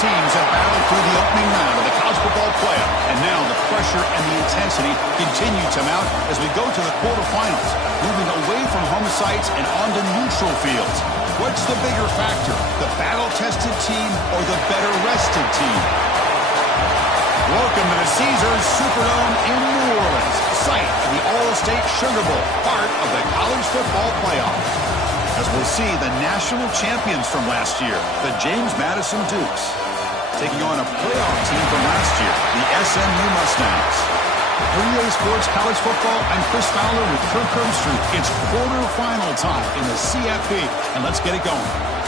teams have battled through the opening round of the college football playoff, and now the pressure and the intensity continue to mount as we go to the quarterfinals, moving away from home sites and onto neutral fields. What's the bigger factor, the battle-tested team or the better-rested team? Welcome to the Caesars Superdome in New Orleans, site of the All-State Sugar Bowl, part of the college football playoff. As we'll see the national champions from last year, the James Madison Dukes, taking on a playoff team from last year, the SMU Mustangs. For EA Sports College Football, I'm Chris Fowler with Kirk Herbstreit. It's quarterfinal time in the CFP, and let's get it going.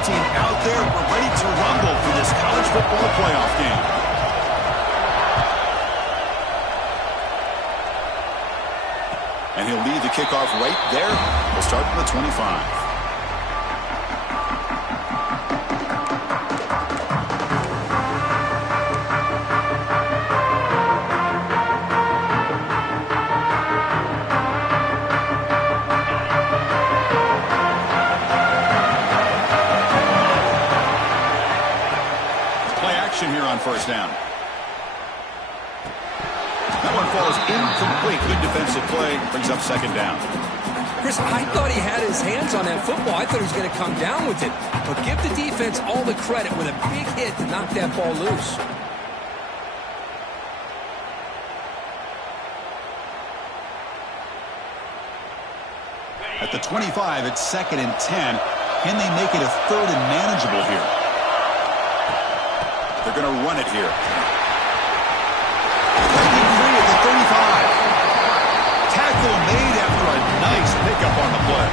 Team out there, we're ready to rumble for this college football playoff game. And he'll lead the kickoff right there. We'll start from the 25. Here on first down. That one falls incomplete. Good defensive play. Brings up second down. Chris, I thought he had his hands on that football. I thought he was going to come down with it. But give the defense all the credit with a big hit to knock that ball loose. At the 25, it's 2nd and 10. Can they make it a 3rd and manageable here? They're going to run it here. Breaking free at the 35. Tackle made after a nice pickup on the play.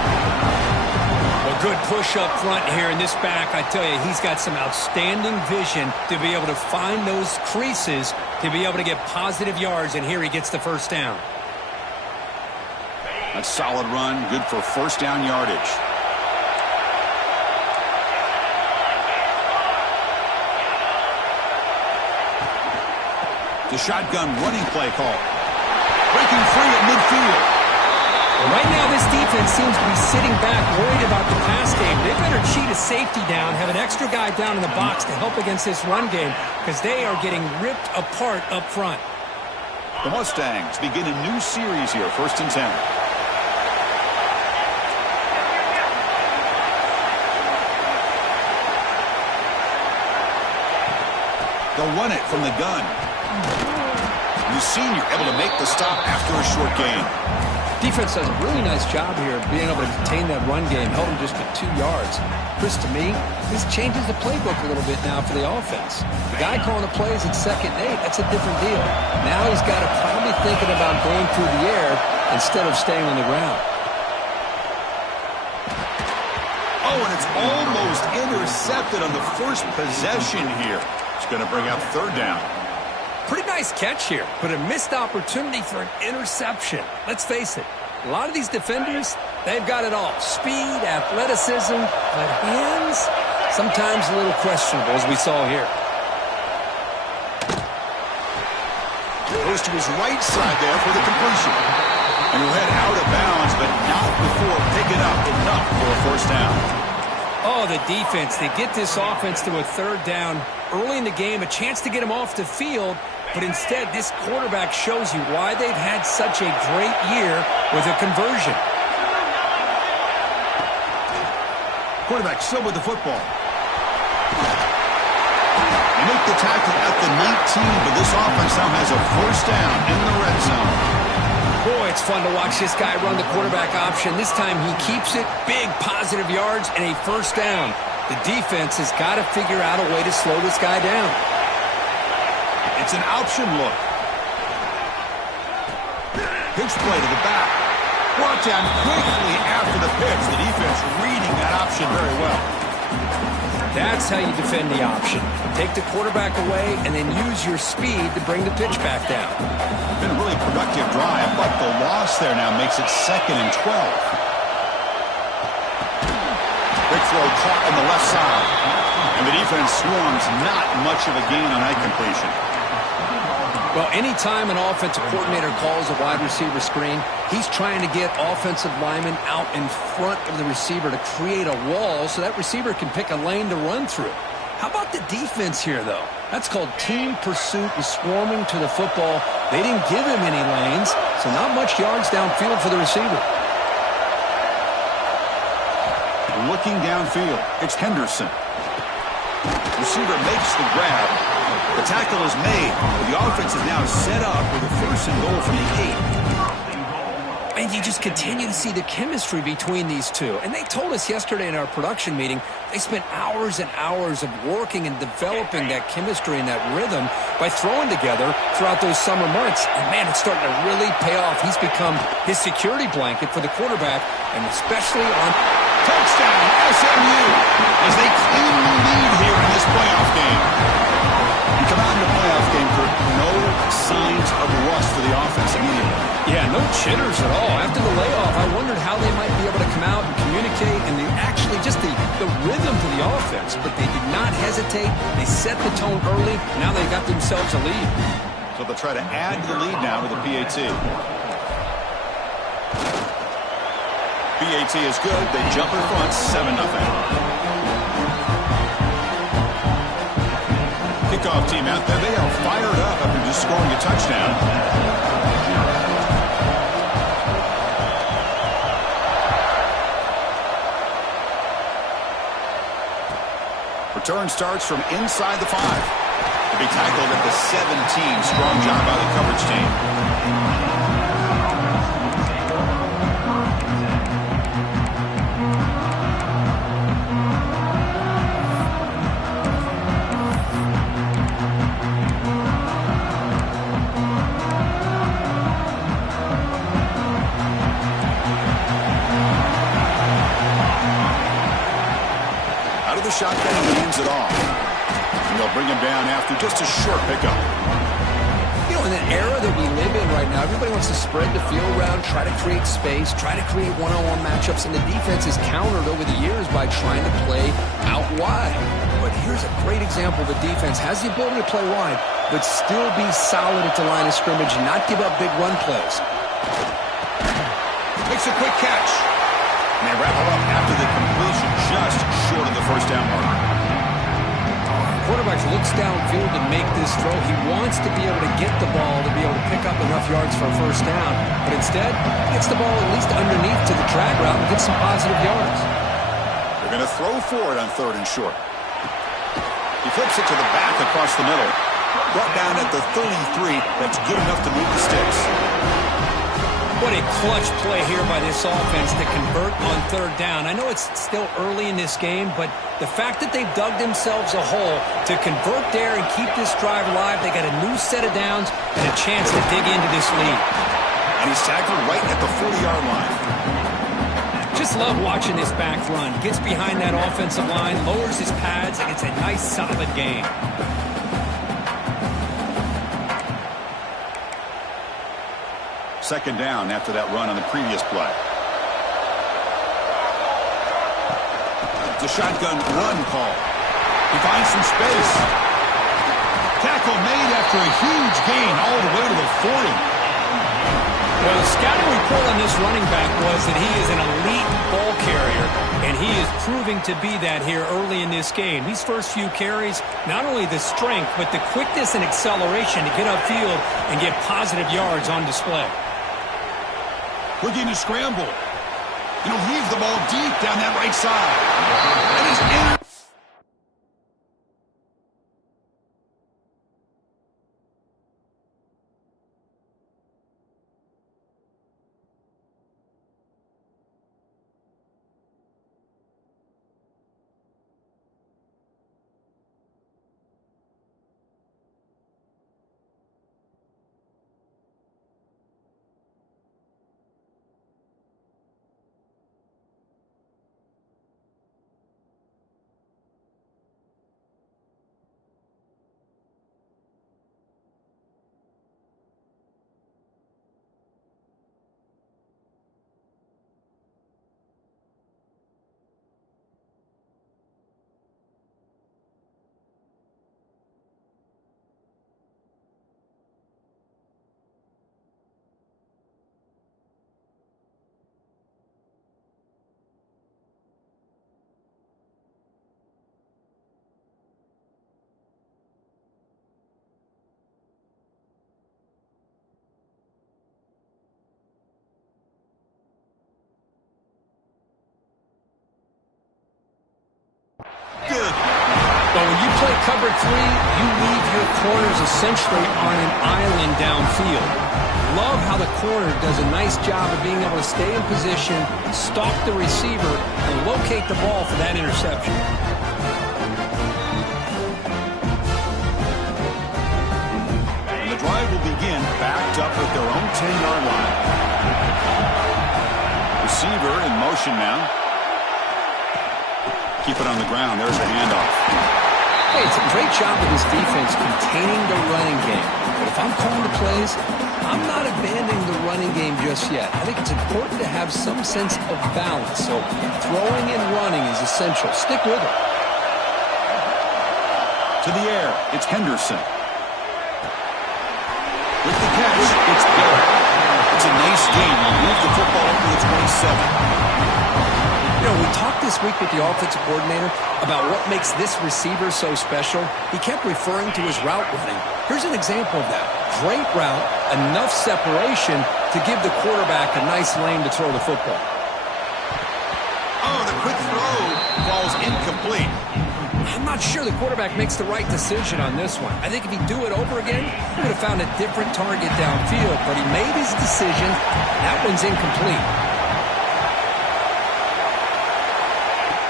Well, good push up front here in this back. I tell you, he's got some outstanding vision to be able to find those creases, to be able to get positive yards, and here he gets the first down. A solid run, good for first down yardage. The shotgun running play call. Breaking free at midfield. Well, right now, this defense seems to be sitting back, worried about the pass game. They better cheat a safety down, have an extra guy down in the box to help against this run game, because they are getting ripped apart up front. The Mustangs begin a new series here, 1st and 10. They'll run it from the gun. The senior able to make the stop after a short gain. Defense does a really nice job here being able to contain that run game, held him just to 2 yards. Chris, to me, this changes the playbook a little bit now for the offense. The guy calling the plays at 2nd and 8, that's a different deal. Now he's got to probably thinking about going through the air instead of staying on the ground. Oh, and it's almost intercepted on the first possession here. It's going to bring up 3rd down. Pretty nice catch here, but a missed opportunity for an interception. Let's face it, a lot of these defenders, they've got it all. Speed, athleticism, but hands, sometimes a little questionable, as we saw here. Goes to his right side there for the completion. And he'll head out of bounds, but not before picking up enough for a first down. Oh, the defense, they get this offense to a 3rd down early in the game, a chance to get him off the field, but instead this quarterback shows you why they've had such a great year with a conversion. Quarterback still with the football. They make the tackle at the 19, but this offense now has a first down in the red zone. Boy, it's fun to watch this guy run the quarterback option. This time he keeps it, big positive yards, and a first down. The defense has got to figure out a way to slow this guy down. It's an option look. Pitch play to the back. Brought down quickly after the pitch. The defense reading that option very well. That's how you defend the option. Take the quarterback away and then use your speed to bring the pitch back down. Been a really productive drive, but the loss there now makes it 2nd and 12. Big throw caught on the left side. And the defense swarms, not much of a gain on that completion. Well, anytime an offensive coordinator calls a wide receiver screen, he's trying to get offensive linemen out in front of the receiver to create a wall so that receiver can pick a lane to run through. How about the defense here, though? That's called team pursuit and swarming to the football. They didn't give him any lanes, so not much yards downfield for the receiver. Looking downfield, it's Henderson. Receiver makes the grab. The tackle is made. The offense is now set up with a 1st and goal from the 8. And you just continue to see the chemistry between these two. And they told us yesterday in our production meeting, they spent hours and hours of working and developing that chemistry and that rhythm by throwing together throughout those summer months. And, man, it's starting to really pay off. He's become his security blanket for the quarterback, and especially on touchdown, SMU, as they claim the lead here in this playoff game. You come out in the playoff game, Kurt, no signs of rust for the offense immediately. Yeah, no jitters at all. After the layoff, I wondered how they might be able to come out and communicate and actually just the rhythm to the offense. But they did not hesitate. They set the tone early. Now they got themselves a lead. So they'll try to add to the lead now with a PAT. PAT is good. They jump in front, 7-0. Kickoff team out there. They are fired up after just scoring a touchdown. Return starts from inside the 5. To be tackled at the 17. Strong job by the coverage team. Shotgun wins it all. And they'll bring him down after just a short pickup. You know, in the era that we live in right now, everybody wants to spread the field around, try to create space, try to create one-on-one matchups, and the defense is countered over the years by trying to play out wide. But here's a great example. The defense has the ability to play wide, but still be solid at the line of scrimmage and not give up big run plays. Makes a quick catch. And they wrap it up after the completion, just short of the first down mark. Quarterback looks downfield to make this throw. He wants to be able to get the ball to be able to pick up enough yards for a first down. But instead, he gets the ball at least underneath to the drag route and gets some positive yards. They're going to throw for it on 3rd and short. He flips it to the back across the middle. Brought down at the 33. That's good enough to move the sticks. What a clutch play here by this offense to convert on 3rd down. I know it's still early in this game, but the fact that they've dug themselves a hole to convert there and keep this drive alive, they got a new set of downs and a chance to dig into this lead. And he's tackled right at the 40-yard line. Just love watching this back run. Gets behind that offensive line, lowers his pads, and it's a nice, solid game. Second down after that run on the previous play. The shotgun run call. He finds some space. Tackle made after a huge gain all the way to the 40. Well, the scouting report on this running back was that he is an elite ball carrier, and he is proving to be that here early in this game. These first few carries, not only the strength, but the quickness and acceleration to get upfield and get positive yards on display. Looking to scramble. And he'll heave the ball deep down that right side. And he's in. But when you play cover 3, you leave your corners essentially on an island downfield. Love how the corner does a nice job of being able to stay in position, stalk the receiver, and locate the ball for that interception. And the drive will begin backed up at their own 10-yard line. Receiver in motion now. Keep it on the ground. There's the handoff. Hey, it's a great job of this defense containing the running game. But if I'm calling the plays, I'm not abandoning the running game just yet. I think it's important to have some sense of balance. So throwing and running is essential. Stick with it. To the air, it's Henderson. With the catch, it's Garrett. It's a nice gain. He'll move the football up to the 27. You know, we talked this week with the offensive coordinator about what makes this receiver so special. He kept referring to his route running. Here's an example of that. Great route, enough separation to give the quarterback a nice lane to throw the football. Oh, the quick throw falls incomplete. I'm not sure the quarterback makes the right decision on this one. I think if he'd do it over again, he would have found a different target downfield, but he made his decision. That one's incomplete.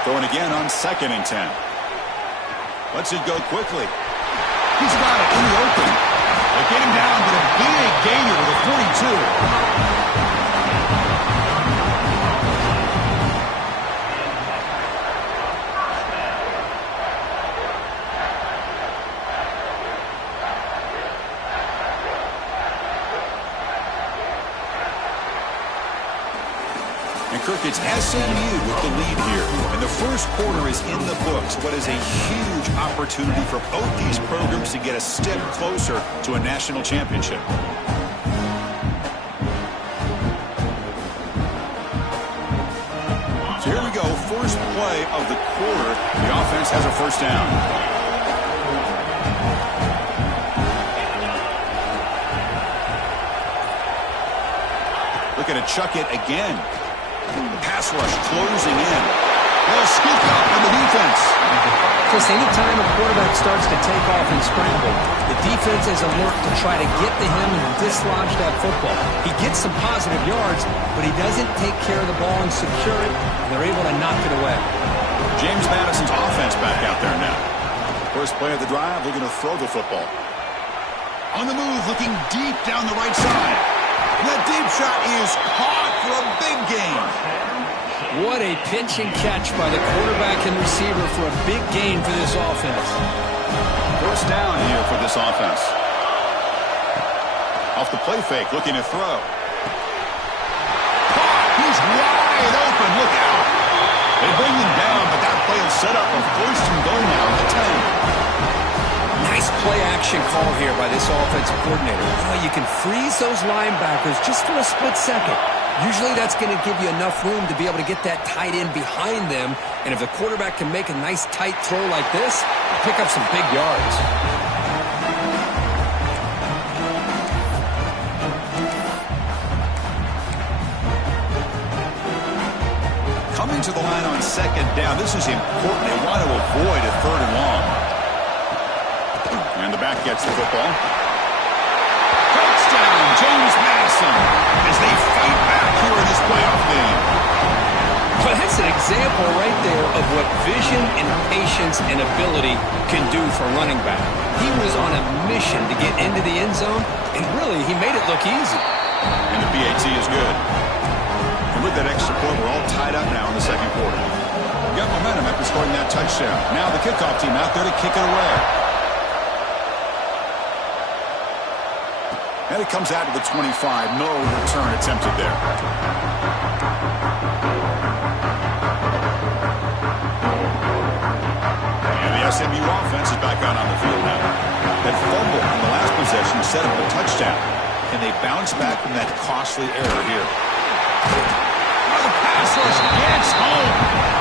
Throwing again on 2nd and 10. Lets it go quickly. He's got it in the open. They get him down with a big gainer to the 42. And Kirk, it's SMU with the lead here. And the first quarter is in the books. What is a huge opportunity for both these programs to get a step closer to a national championship. So here we go. First play of the quarter. The offense has a first down. Looking to chuck it again. The pass rush closing in. Well, scooped up in the defense. Chris, anytime a quarterback starts to take off and scramble, the defense is alert to try to get to him and dislodge that football. He gets some positive yards, but he doesn't take care of the ball and secure it, and they're able to knock it away. James Madison's offense back out there now. First play of the drive, looking to throw the football. On the move, looking deep down the right side. That deep shot is caught for a big gain. What a pitch and catch by the quarterback and receiver for a big gain for this offense. First down here for this offense. Off the play fake, looking to throw. Caught! He's wide open, look out! They bring him down, but that play will set up a first and goal now at the 10. Nice play-action call here by this offensive coordinator. You know, you can freeze those linebackers just for a split second. Usually that's going to give you enough room to be able to get that tight end behind them. And if the quarterback can make a nice tight throw like this, pick up some big yards. Coming to the line on second down. This is important. They want to avoid a third and long. And the back gets the football. Touchdown, James Madison, as they fight back here in this playoff game. But that's an example right there of what vision and patience and ability can do for a running back. He was on a mission to get into the end zone, and really, he made it look easy. And the PAT is good. And with that extra point, we're all tied up now in the second quarter. Got momentum after scoring that touchdown. Now the kickoff team out there to kick it away. And it comes out to the 25. No return attempted there. And the SMU offense is back out on the field now. That fumble in the last possession set up a touchdown. Can they bounce back from that costly error here? Oh, the pass rush gets home.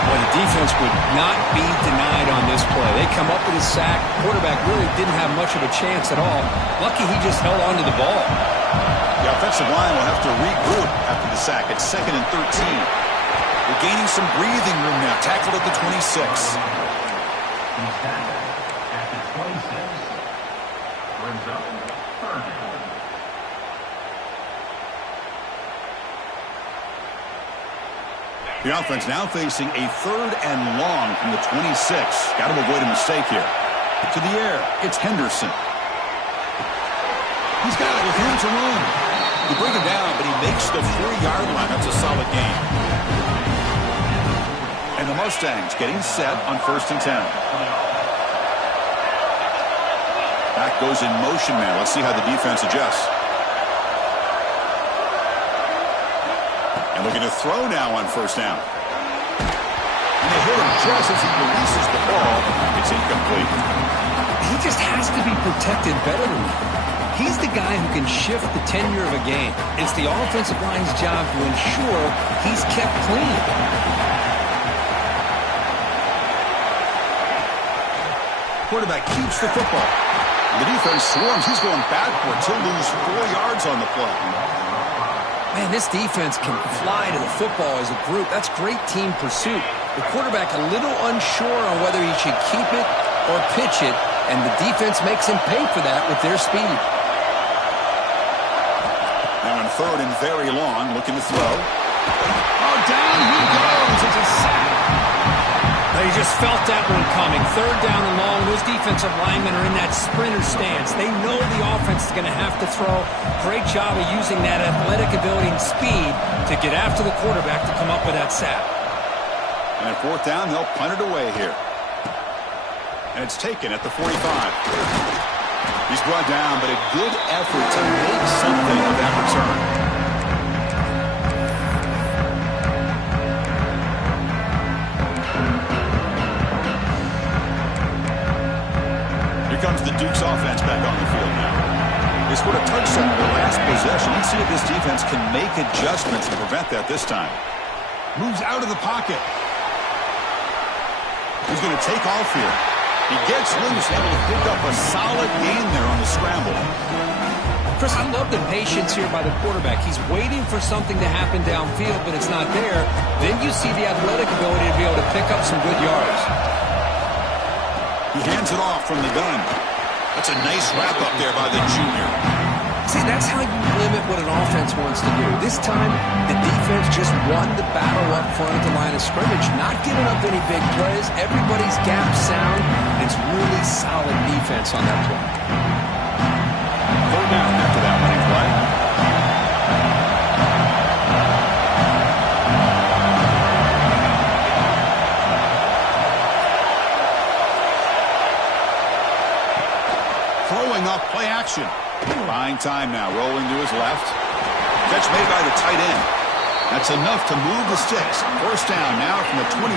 Well, the defense would not be denied on this play. They come up with a sack. Quarterback really didn't have much of a chance at all. Lucky he just held on to the ball. The offensive line will have to regroup after the sack. It's 2nd and 13. They're gaining some breathing room now. Tackled at the 26. The offense now facing a 3rd and long from the 26. Got to avoid a mistake here. To the air, it's Henderson. He's got it with him to run. You bring him down, but he makes the 3-yard line. That's a solid gain. And the Mustangs getting set on 1st and 10. Back goes in motion now. Let's see how the defense adjusts. And looking to throw now on 1st down. And they hit him just as he releases the ball. It's incomplete. He just has to be protected better than that. He's the guy who can shift the tenure of a game. It's the offensive line's job to ensure he's kept clean. Quarterback keeps the football. The defense swarms. He's going backwards. He'll lose 4 yards on the play. Man, this defense can fly to the football as a group. That's great team pursuit. The quarterback a little unsure on whether he should keep it or pitch it, and the defense makes him pay for that with their speed. Now on 3rd and very long, looking to throw. Oh, down he goes. It's a sack. They just felt that one coming. 3rd down and long. Those defensive linemen are in that sprinter stance. They know the offense is going to have to throw. Great job of using that athletic ability and speed to get after the quarterback to come up with that sack. And at 4th down, they'll punt it away here. And it's taken at the 45. He's brought down, but a good effort to make something of that return. Here comes the Duke's offense back on the field now. They scored a touchdown in their last possession. Let's see if this defense can make adjustments and prevent that this time. Moves out of the pocket. He's going to take off here. He gets loose, able to pick up a solid gain there on the scramble. Chris, I love the patience here by the quarterback. He's waiting for something to happen downfield, but it's not there. Then you see the athletic ability to be able to pick up some good yards. He hands it off from the gun. That's a nice wrap up there by the junior. See, that's how you limit what an offense wants to do. This time, the defense just won the battle up front at the line of scrimmage, not giving up any big plays. Everybody's gap sound. It's really solid defense on that play. 4th down after that running play. Throwing up play action. Buying time now, rolling to his left. Catch made by the tight end. That's enough to move the sticks. 1st down now from the 23.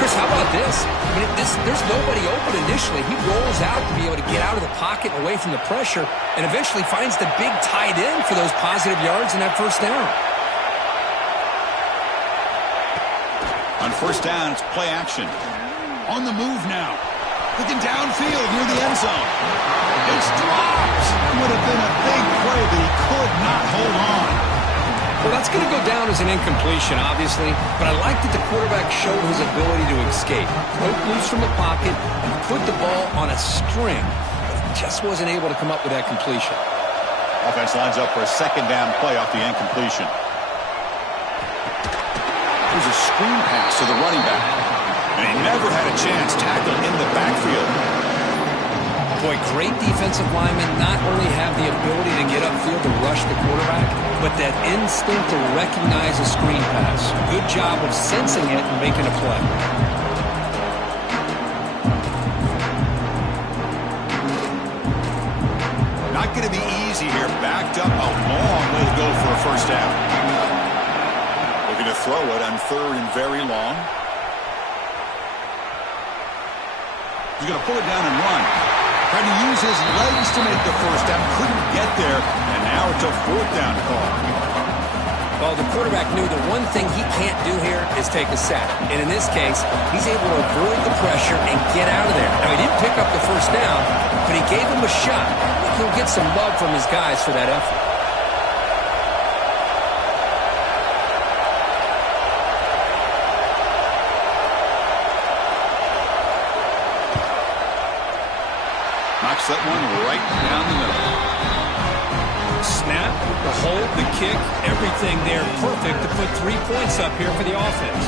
Chris, how about this? I mean, there's nobody open initially. He rolls out to be able to get out of the pocket away from the pressure and eventually finds the big tight end for those positive yards in that 1st down. On 1st down, it's play action. On the move now. Looking downfield near the end zone. It's dropped. It would have been a big play, but he could not hold on. Well, that's going to go down as an incompletion, obviously, but I like that the quarterback showed his ability to escape. Broke loose from the pocket and put the ball on a string, but he just wasn't able to come up with that completion. Offense lines up for a 2nd down play off the incompletion. There's a screen pass to the running back. And he never had a chance tackled in the backfield. Boy, great defensive linemen not only have the ability to get upfield to rush the quarterback, but that instinct to recognize a screen pass. Good job of sensing it and making a play. Not going to be easy here. Backed up a long way to go for a 1st down. Looking to throw it on 3rd and very long. He's going to pull it down and run. Trying to use his legs to make the 1st down. Couldn't get there, and now it's a 4th down call. Well, the quarterback knew the one thing he can't do here is take a sack. And in this case, he's able to avoid the pressure and get out of there. Now, he didn't pick up the 1st down, but he gave him a shot. I think he'll get some love from his guys for that effort. knocks that one right down the middle. Snap, the hold, the kick, everything there perfect to put 3 points up here for the offense.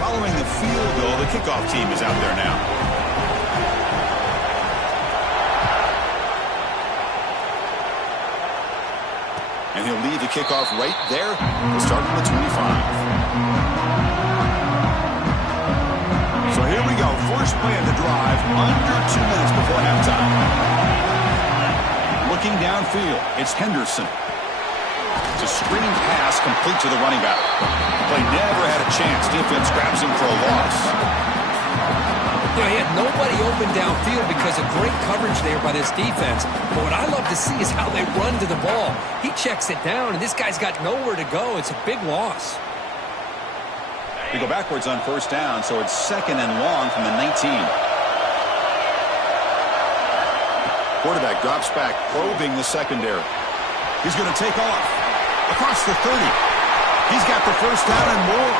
Following the field goal, the kickoff team is out there now. And he'll leave the kickoff right there. We'll start from the 25. So here we go. First play of the drive, under 2 minutes before halftime. Looking downfield, it's Henderson. It's a screen pass complete to the running back. The play never had a chance. Defense grabs him for a loss. You know, he had nobody open downfield because of great coverage there by this defense. But what I love to see is how they run to the ball. He checks it down, and this guy's got nowhere to go. It's a big loss. We go backwards on first down, so it's 2nd and long from the 19. Quarterback drops back, probing the secondary. He's going to take off. Across the 30. He's got the first down and more.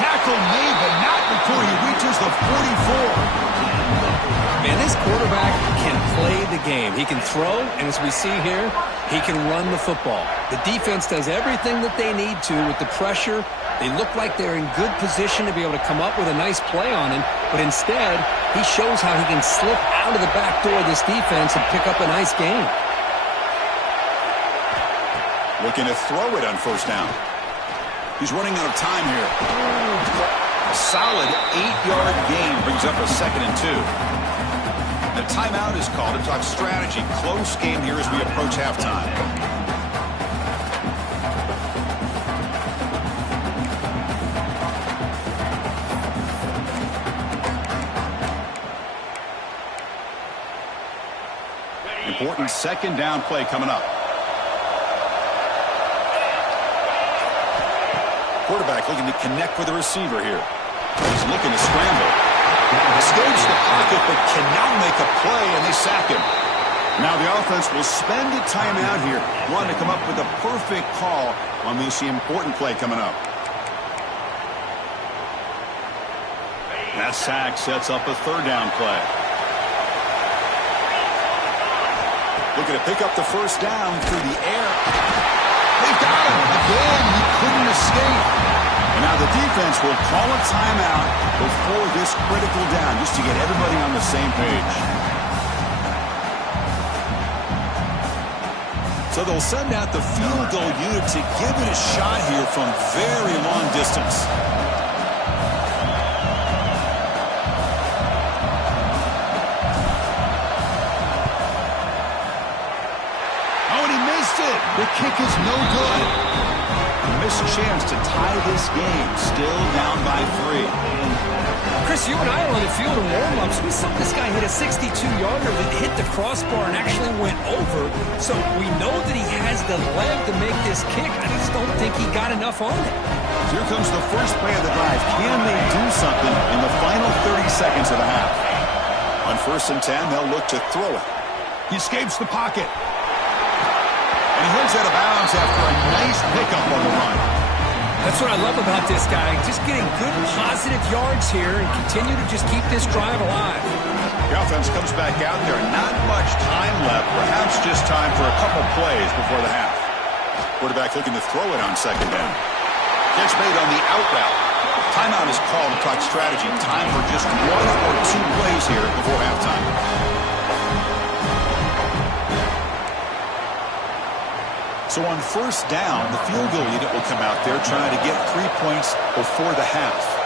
Tackle made, but not before he reaches the 44. Man, this quarterback can play the game. He can throw, and as we see here, he can run the football. The defense does everything that they need to with the pressure. They look like they're in good position to be able to come up with a nice play on him, but instead, he shows how he can slip out of the back door of this defense and pick up a nice gain. Looking to throw it on first down. He's running out of time here. A solid 8-yard gain brings up a 2nd and 2. The timeout is called to talk strategy. Close game here as we approach halftime. Important 2nd down play coming up. Quarterback looking to connect with the receiver here. He's looking to scramble. Escapes the pocket, but cannot make a play, and they sack him. Now the offense will spend a timeout here, wanting to come up with a perfect call on this important play coming up. That sack sets up a 3rd down play. Looking to pick up the first down through the air. They've got him. Again, he couldn't escape. And now the defense will call a timeout before this critical down, just to get everybody on the same page. So they'll send out the field goal unit to give it a shot here from very long distance. The kick is no good. A missed chance to tie this game. Still down by 3. Chris, you and I were on the field in warm-ups. We saw this guy hit a 62-yarder that hit the crossbar and actually went over. So we know that he has the leg to make this kick. I just don't think he got enough on it. Here comes the first play of the drive. Can they do something in the final 30 seconds of the half? On 1st and 10, they'll look to throw it. He escapes the pocket. And he heads out of bounds after a nice pickup on the run. That's what I love about this guy. Just getting good positive yards here and continue to just keep this drive alive. The offense comes back out there. Not much time left. Perhaps just time for a couple plays before the half. Quarterback looking to throw it on 2nd down. Catch made on the out route. Timeout is called to talk strategy. Time for just 1 or 2 plays here before halftime. So on first down, the field goal unit will come out there trying to get 3 points before the half.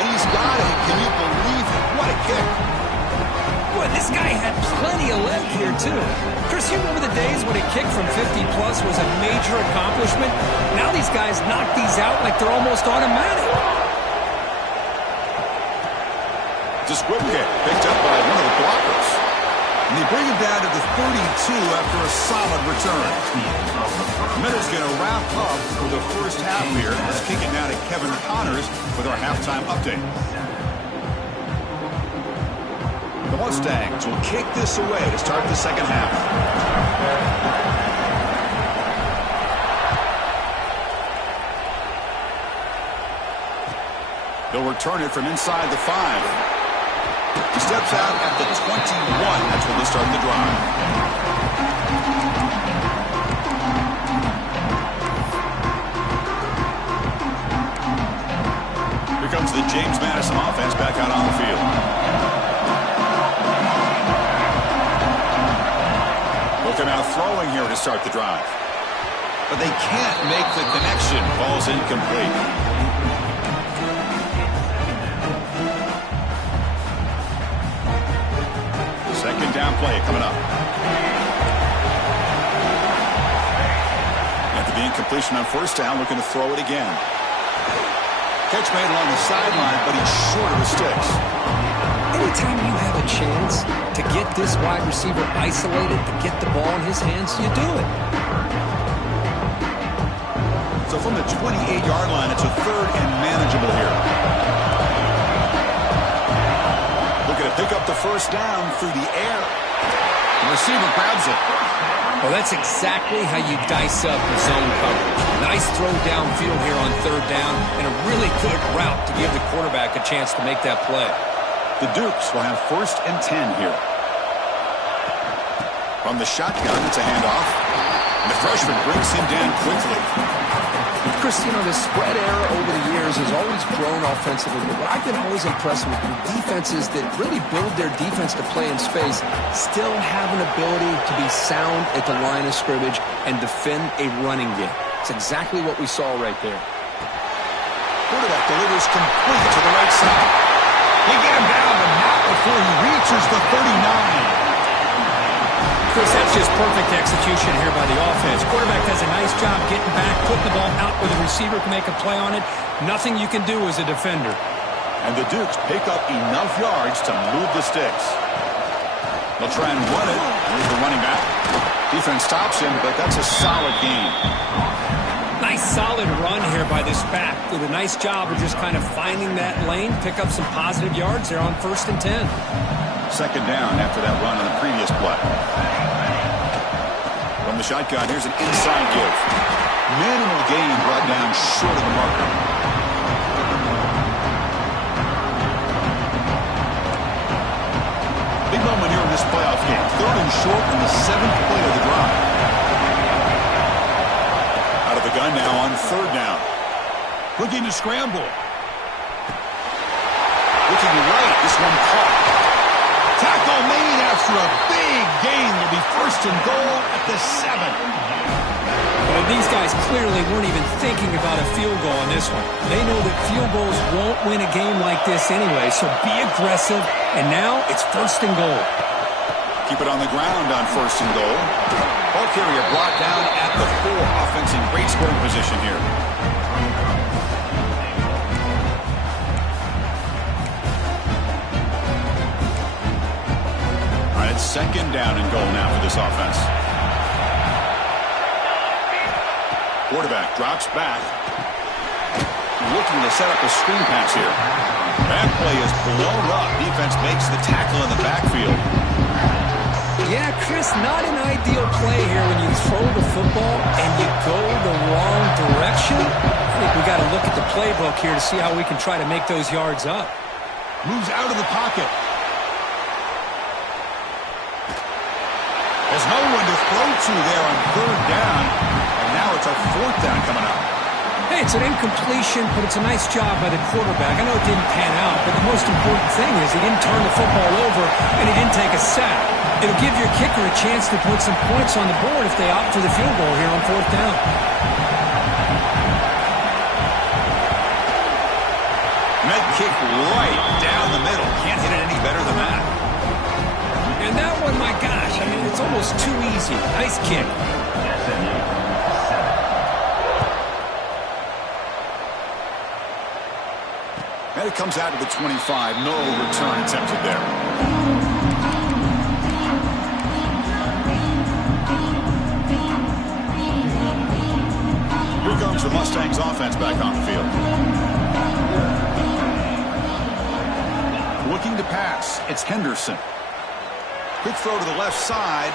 And he's got it. Can you believe it? What a kick. Boy, this guy had plenty of leg here, too. Chris, you remember the days when a kick from 50-plus was a major accomplishment? Now these guys knock these out like they're almost automatic. It's a squib kick picked up by one of the blockers. And they bring him down to the 32 after a solid return. Minutes going to wrap up for the first half here. Let's kick it now to Kevin Connors with our halftime update. The Mustangs will kick this away to start the second half. They'll return it from inside the 5. He steps out at the 21. That's when they start the drive. Here comes the James Madison offense back out on the field. Looking out throwing here to start the drive. But they can't make the connection. Ball's incomplete. Second down play coming up. After the incompletion on first down, looking to throw it again. Catch made along the sideline, but he's short of the sticks. Anytime you have a chance to get this wide receiver isolated, to get the ball in his hands, you do it. So from the 28-yard line, it's a third and manageable here. Looking to pick up the first down through the air. The receiver grabs it. Well, that's exactly how you dice up the zone coverage. Nice throw downfield here on third down, and a really good route to give the quarterback a chance to make that play. The Dukes will have first and 10 here. From the shotgun, it's a handoff. And the freshman brings him down quickly. Chris, you know, the spread era over the years has always grown offensively, but what I've been always impressed with defenses that really build their defense to play in space still have an ability to be sound at the line of scrimmage and defend a running game. It's exactly what we saw right there. Quarterback delivers complete to the right side. They get him down, but not before he reaches the 39. Chris, that's just perfect execution here by the offense. Quarterback does a nice job getting back, putting the ball out where the receiver can make a play on it. Nothing you can do as a defender. And the Dukes pick up enough yards to move the sticks. They'll try and run it. Here's the running back. Defense stops him, but that's a solid game. Nice solid run here by this back. Did a nice job of just kind of finding that lane, pick up some positive yards there on first and 10. Second down after that run on the previous play. From the shotgun, here's an inside give. Minimal gain brought down short of the marker. Big moment here in this playoff game. Third and short in the 7th play of the drive. Out of the gun now on third down. Looking to scramble. Looking right, this one caught. Tackle made after a big gain. Will be first and goal at the 7. But these guys clearly weren't even thinking about a field goal on this one. They know that field goals won't win a game like this anyway, so be aggressive, and now it's first and goal. Keep it on the ground on first and goal. Ball carrier brought down at the 4. Offense in great scoring position here. Second down and goal now for this offense. Quarterback drops back. Looking to set up a screen pass here. That play is blown up. Defense makes the tackle in the backfield. Yeah, Chris, not an ideal play here when you throw the football and you go the wrong direction. I think we got to look at the playbook here to see how we can try to make those yards up. Moves out of the pocket. There's no one to throw to there on third down. And now it's a fourth down coming up. Hey, it's an incompletion, but it's a nice job by the quarterback. I know it didn't pan out, but the most important thing is he didn't turn the football over and he didn't take a sack. It'll give your kicker a chance to put some points on the board if they opt for the field goal here on fourth down. Med kick right down the middle. Can't hit it any better than that. And that one, my gosh, I mean, it's almost too easy. Nice kick. And it comes out to the 25. No return attempted there. comes the Mustangs offense back on the field. Looking to pass, it's Henderson. Quick throw to the left side.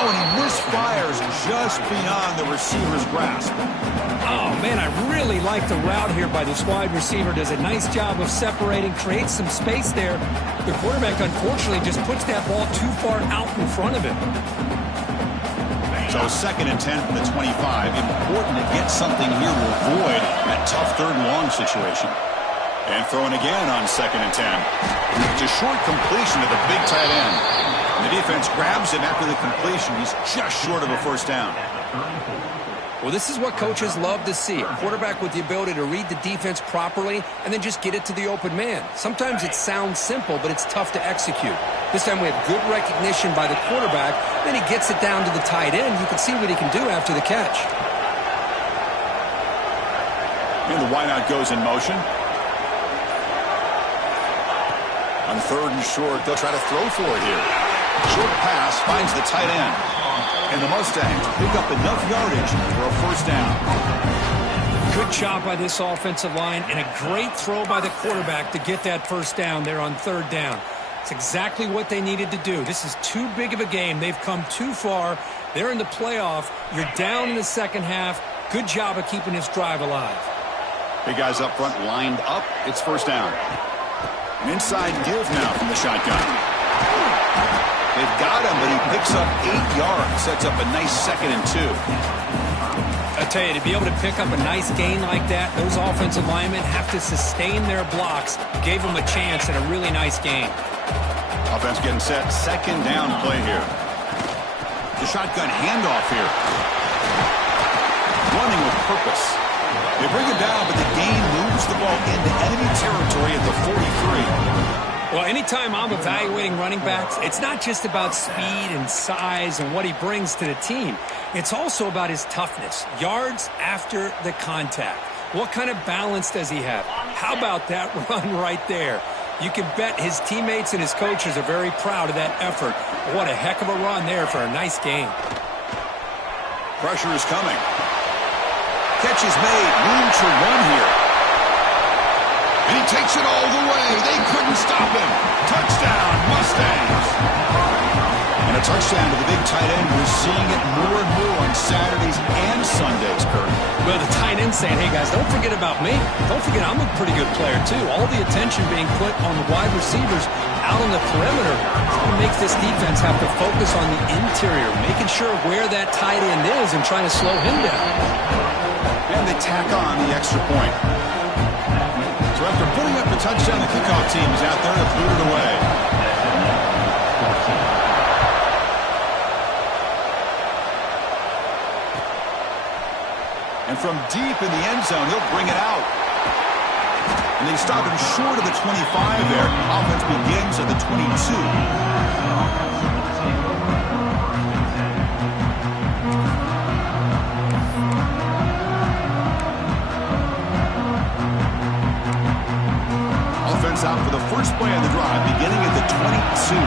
Oh, and he misfires just beyond the receiver's grasp. Oh, man, I really like the route here by this wide receiver. Does a nice job of separating, creates some space there. The quarterback, unfortunately, just puts that ball too far out in front of him. So 2nd and 10 from the 25. Important to get something here to avoid that tough 3rd and long situation. And throwing again on 2nd and 10. It's a short completion to the big tight end. And the defense grabs him after the completion. He's just short of a 1st down. Well, this is what coaches love to see. A quarterback with the ability to read the defense properly and then just get it to the open man. Sometimes it sounds simple, but it's tough to execute. This time we have good recognition by the quarterback. Then he gets it down to the tight end. You can see what he can do after the catch. And the wideout goes in motion. On 3rd and short, they'll try to throw for it here. Short pass finds the tight end. And the Mustangs pick up enough yardage for a 1st down. Good job by this offensive line and a great throw by the quarterback to get that 1st down there on 3rd down. It's exactly what they needed to do. This is too big of a game. They've come too far. They're in the playoff. You're down in the 2nd half. Good job of keeping this drive alive. Big guys up front lined up. It's 1st down. An inside give now from the shotgun. They've got him, but he picks up 8 yards. Sets up a nice 2nd and 2. I tell you, to be able to pick up a nice gain like that, those offensive linemen have to sustain their blocks. Gave them a chance at a really nice game. Offense getting set. 2nd down play here. The shotgun handoff here. Running with purpose. They bring him down, but the gain moves the ball into enemy territory at the 43. Well, anytime I'm evaluating running backs, it's not just about speed and size and what he brings to the team. It's also about his toughness. Yards after the contact. What kind of balance does he have? How about that run right there? You can bet his teammates and his coaches are very proud of that effort. What a heck of a run there for a nice game. Pressure is coming. Catch is made. Room to run here. And he takes it all the way. They couldn't stop him. Touchdown, Mustangs. And a touchdown to the big tight end. We're seeing it more and more on Saturdays and Sundays, Kurt. Well, the tight end saying, hey, guys, don't forget about me. Don't forget I'm a pretty good player, too. All the attention being put on the wide receivers out on the perimeter. It makes this defense have to focus on the interior, making sure where that tight end is and trying to slow him down. And they tack on the extra point. So after putting up the touchdown, the kickoff team is out there to boot it away. And from deep in the end zone, he'll bring it out. And they stop him short of the 25 there. Offense begins at the 22. Out for the first play of the drive, beginning at the 22.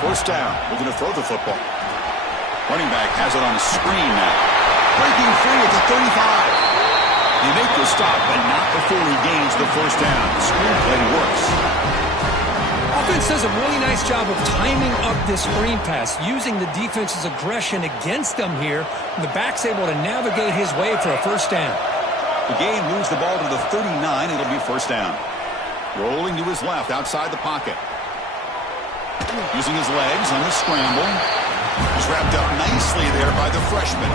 1st down. We're going to throw the football. Running back has it on a screen now. Breaking free at the 35. They make the stop, but not before he gains the 1st down. The screen play works. Offense does a really nice job of timing up this screen pass, using the defense's aggression against them here. And the back's able to navigate his way for a 1st down. The gain moves the ball to the 39. It'll be 1st down. Rolling to his left outside the pocket. Using his legs on the scramble. He's wrapped up nicely there by the freshman.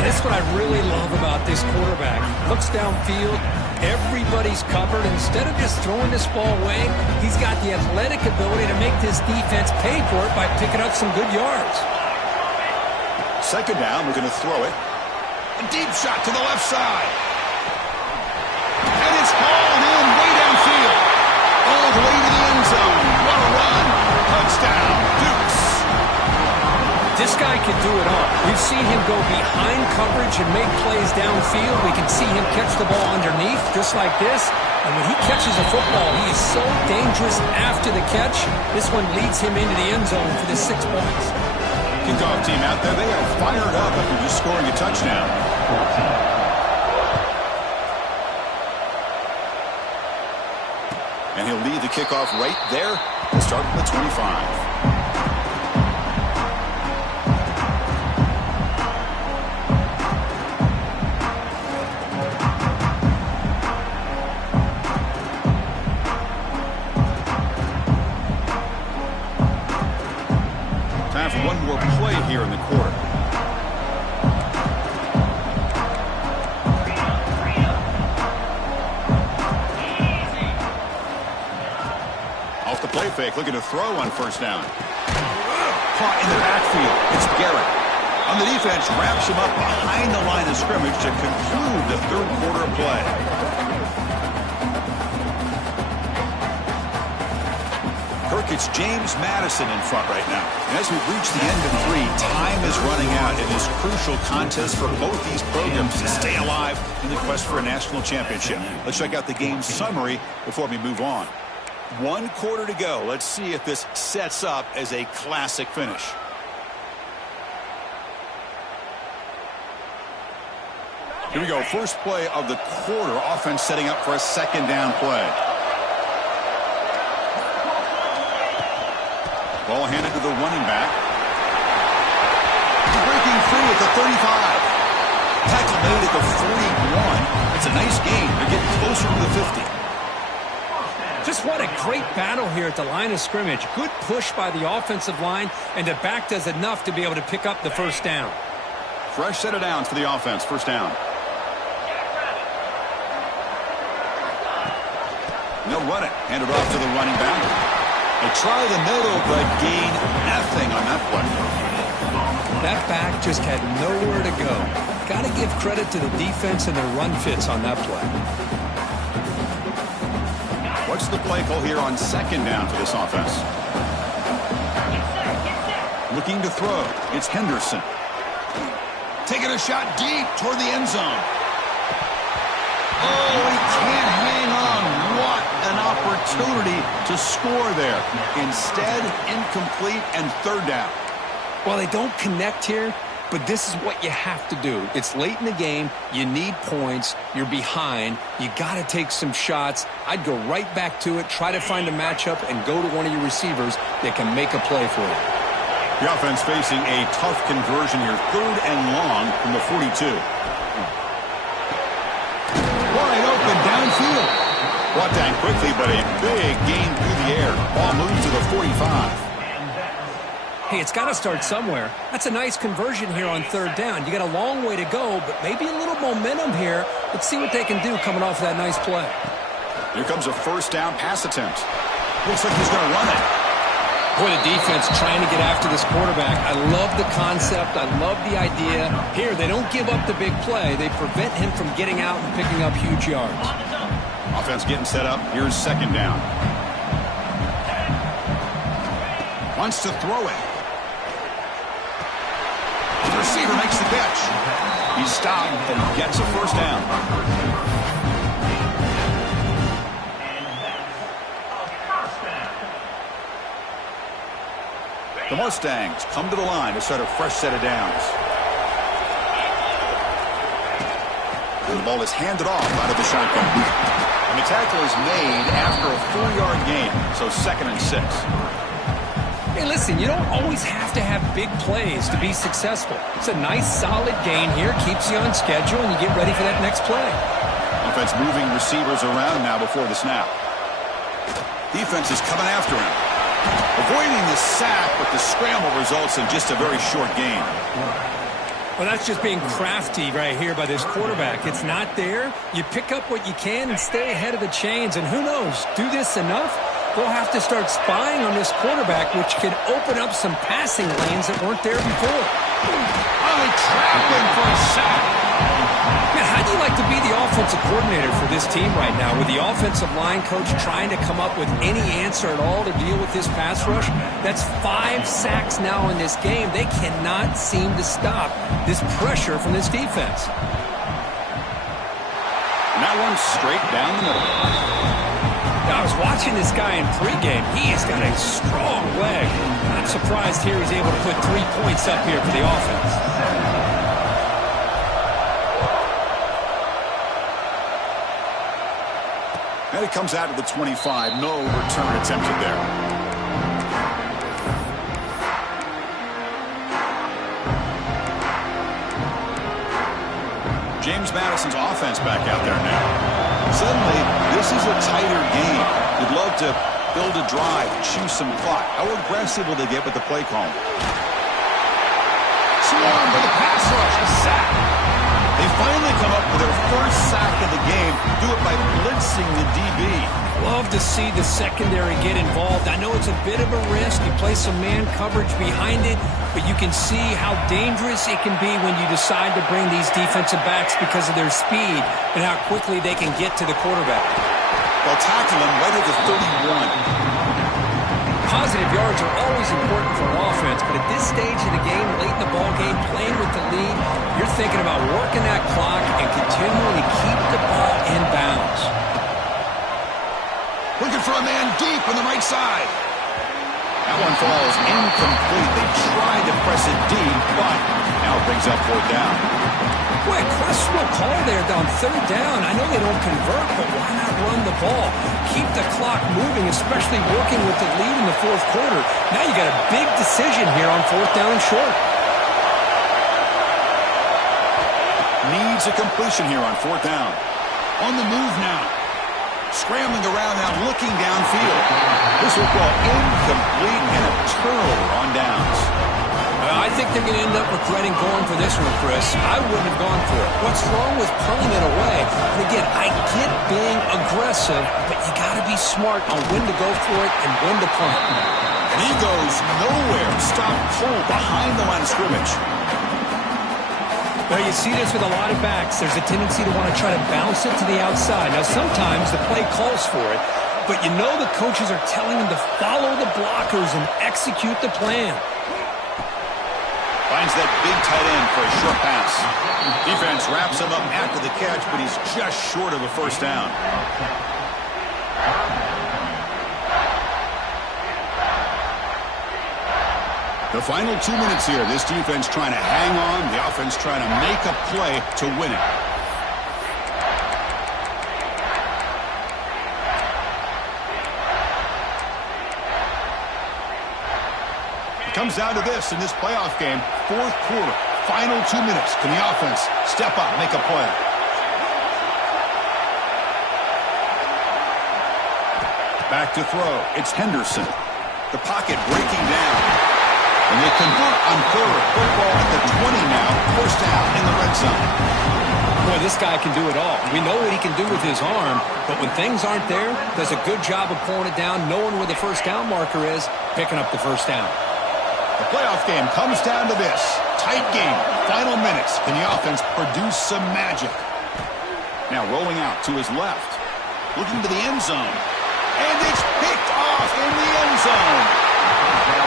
That's what I really love about this quarterback. Looks downfield. Everybody's covered. Instead of just throwing this ball away, he's got the athletic ability to make this defense pay for it by picking up some good yards. 2nd down. We're going to throw it. A deep shot to the left side. And it's hauled in way downfield. All the way to the end zone. What a run. Touchdown, Dukes. This guy can do it all. We've seen him go behind coverage and make plays downfield. We can see him catch the ball underneath just like this. And when he catches a football, he is so dangerous after the catch. This one leads him into the end zone for the 6 points. Kickoff team out there, they are fired up after just scoring a touchdown. And he'll lead the kickoff right there. We'll start at the 25. Time for one more play here in the quarter. Off the play fake, looking to throw on first down. Caught in the backfield. It's Garrett. On the defense, wraps him up behind the line of scrimmage to conclude the third quarter of play. Kirk, it's James Madison in front right now. And as we reach the end of 3, time is running out in this crucial contest for both these programs to stay alive in the quest for a national championship. Let's check out the game summary before we move on. 1 quarter to go. Let's see if this sets up as a classic finish. Here we go. First play of the quarter. Offense setting up for a second down play. Ball handed to the running back. Breaking through at the 35. Tackle made at the 41. It's a nice gain. They're getting closer to the 50. Just what a great battle here at the line of scrimmage. Good push by the offensive line, and the back does enough to be able to pick up the first down. Fresh set of downs for the offense. First down. And they'll run it. Hand it off to the running back. They try the middle, but gain nothing on that play. That back just had nowhere to go. Got to give credit to the defense and their run fits on that play. What's the play call here on second down for this offense? Looking to throw. It's Henderson. Taking a shot deep toward the end zone. Oh, he can't hang on. What an opportunity to score there. Instead, incomplete and third down. Well, they don't connect here, but this is what you have to do. It's late in the game. You need points. You're behind. You got to take some shots. I'd go right back to it, try to find a matchup, and go to one of your receivers that can make a play for you. The offense facing a tough conversion here. Third and long from the 42. Wide open downfield. Brought down quickly, but a big gain through the air. Ball moves to the 45. Hey, it's got to start somewhere. That's a nice conversion here on third down. You got a long way to go, but maybe a little momentum here. Let's see what they can do coming off of that nice play. Here comes a first down pass attempt. Looks like he's going to run it. Boy, the defense trying to get after this quarterback. I love the concept. I love the idea. Here, they don't give up the big play. They prevent him from getting out and picking up huge yards. Offense getting set up. Here's second down. Wants to throw it. The receiver makes the catch. He's stopped and gets a first down. The Mustangs come to the line to start a fresh set of downs. And the ball is handed off out of the shotgun. And the tackle is made after a 4-yard gain, so 2nd and 6. Hey, listen, you don't always have to have big plays to be successful. It's a nice, solid gain here. Keeps you on schedule, and you get ready for that next play. Offense moving receivers around now before the snap. Defense is coming after him. Avoiding the sack, but the scramble results in just a very short gain. Well, that's just being crafty right here by this quarterback. It's not there. You pick up what you can and stay ahead of the chains. And who knows, do this enough, they'll have to start spying on this quarterback, which can open up some passing lanes that weren't there before. Oh, they trap him for a sack. Man, how do you like to be the offensive coordinator for this team right now, with the offensive line coach trying to come up with any answer at all to deal with this pass rush? That's 5 sacks now in this game. They cannot seem to stop this pressure from this defense. And that one straight down the middle. Now, I was watching this guy in pregame. He has got a strong leg. Not surprised here he's able to put 3 points up here for the offense. And it comes out to the 25. No return attempted there. James Madison's offense back out there now. Suddenly, this is a tighter game. You'd love to build a drive, choose some clock. How aggressive will they get with the play call? Swarm for the pass rush. A sack. They finally come up with their first sack of the game. Do it by blitzing the DB. Love to see the secondary get involved. I know it's a bit of a risk. You play some man coverage behind it, but you can see how dangerous it can be when you decide to bring these defensive backs because of their speed and how quickly they can get to the quarterback. They'll tackle him right at the 31. Positive yards are always important for an offense, but at this stage of the game, late in the ball game, playing with the lead, you're thinking about working that clock and continuing to keep the ball in bounds. Looking for a man deep on the right side. That one falls incomplete. They tried to press it deep, but now it brings up 4th down. Boy, a questionable call there down 3rd down. I know they don't convert, but why not run the ball? Keep the clock moving, especially working with the lead in the 4th quarter. Now you got a big decision here on 4th down and short. Needs a completion here on 4th down. On the move now. Scrambling around now, looking downfield. This will go incomplete and a turnover on downs. I think they're going to end up regretting going for this one, Chris. I wouldn't have gone for it. What's wrong with pulling it away? And again, I get being aggressive, but you got to be smart on when to go for it and when to punt. And he goes nowhere. Stop cold behind the line of scrimmage. Well, you see this with a lot of backs. There's a tendency to want to try to bounce it to the outside. Now, sometimes the play calls for it, but you know the coaches are telling them to follow the blockers and execute the plan. Finds that big tight end for a short pass. Defense wraps him up after the catch, but he's just short of a 1st down. The final 2 minutes here. This defense trying to hang on. The offense trying to make a play to win it. It comes down to this in this playoff game. 4th quarter. Final 2 minutes. Can the offense step up, make a play? Back to throw. It's Henderson. The pocket breaking down. And they convert on 3rd. Football at the 20 now. 1st down in the red zone. Boy, this guy can do it all. We know what he can do with his arm, but when things aren't there, does a good job of pulling it down, knowing where the 1st down marker is, picking up the 1st down. The playoff game comes down to this. Tight game. Final minutes. Can the offense produce some magic? Now rolling out to his left. Looking to the end zone. And it's picked off in the end zone.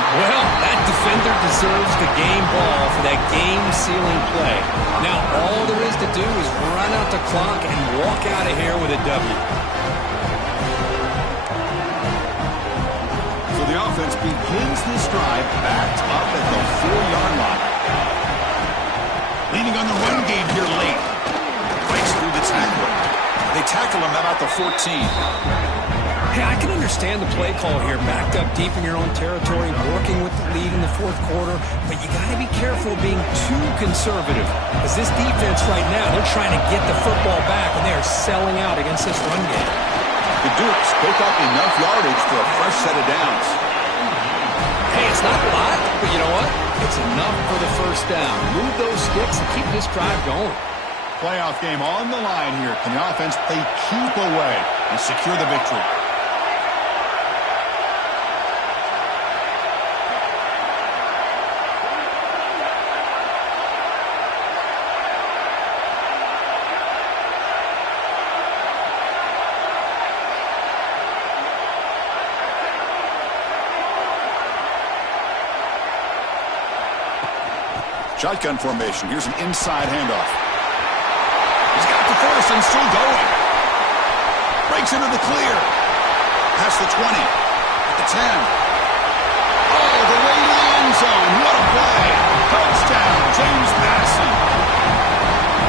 Well, that defender deserves the game ball for that game-sealing play. Now, all there is to do is run out the clock and walk out of here with a W. So the offense begins this drive backed up at the 4-yard line. Leaning on the run game here late. Breaks through the tackle. They tackle him about the 14. Hey, I can understand the play call here, backed up deep in your own territory, working with the lead in the 4th quarter, but you got to be careful of being too conservative. Because this defense right now, they're trying to get the football back, and they are selling out against this run game. The Dukes pick up enough yardage for a fresh set of downs. Hey, it's not a lot, but you know what? It's enough for the 1st down. Move those sticks and keep this drive going. Playoff game on the line here. Can the offense play keep away and secure the victory? Shotgun formation. Here's an inside handoff. He's got the force and still going. Breaks into the clear. Past the 20. At the 10. Oh, the way to the end zone. What a play. Touchdown, James Madison.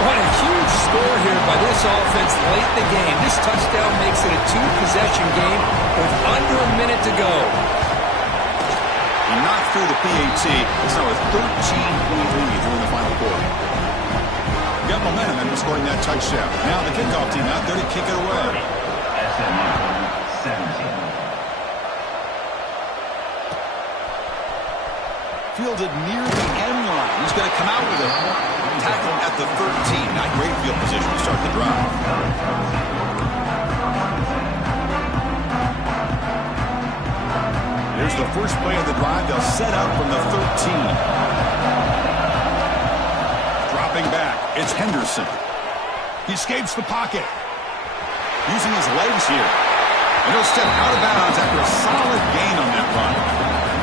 What a huge score here by this offense late in the game. This touchdown makes it a two-possession game with under a minute to go. He knocked through the PAT. It's now a 13-point lead during the final quarter. Got momentum and scoring that touchdown. Now the kickoff team out there to kick it away. SMU 17. Fielded near the end line. He's going to come out with it. Tackle at the 13. Not great field position to start the drive. Here's the first play of the drive. They'll set up from the 13. Dropping back. It's Henderson. He escapes the pocket. Using his legs here. And he'll step out of bounds after a solid gain on that run.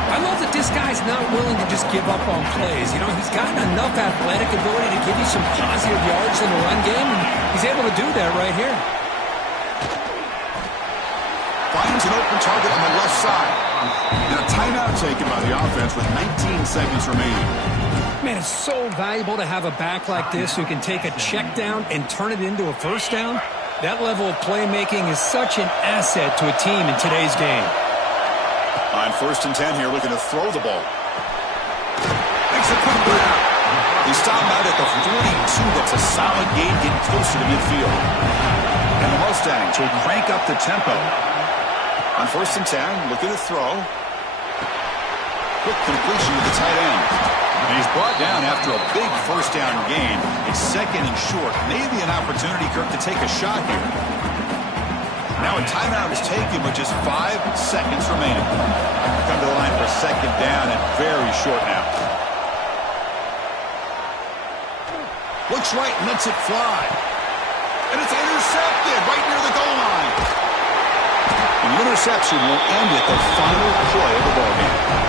I love that this guy's not willing to just give up on plays. You know, he's got enough athletic ability to give you some positive yards in the run game, and he's able to do that right here. Finds an open target on the left side. And a timeout taken by the offense with 19 seconds remaining. Man, it's so valuable to have a back like this who can take a check down and turn it into a first down. That level of playmaking is such an asset to a team in today's game. On 1st and 10 here, looking to throw the ball. Makes a quick grab. He stopped out at the 42. That's a solid gain, getting closer to midfield. And the Mustangs will crank up the tempo. On 1st and 10, looking to throw. Quick completion to the tight end. And he's brought down after a big first down gain. It's 2nd and short. Maybe an opportunity, Kirk, to take a shot here. Now a timeout is taken with just 5 seconds remaining. Come to the line for 2nd down and very short now. Looks right and lets it fly. And it's intercepted right near the goal line. And the interception will end it, the final play of the ballgame.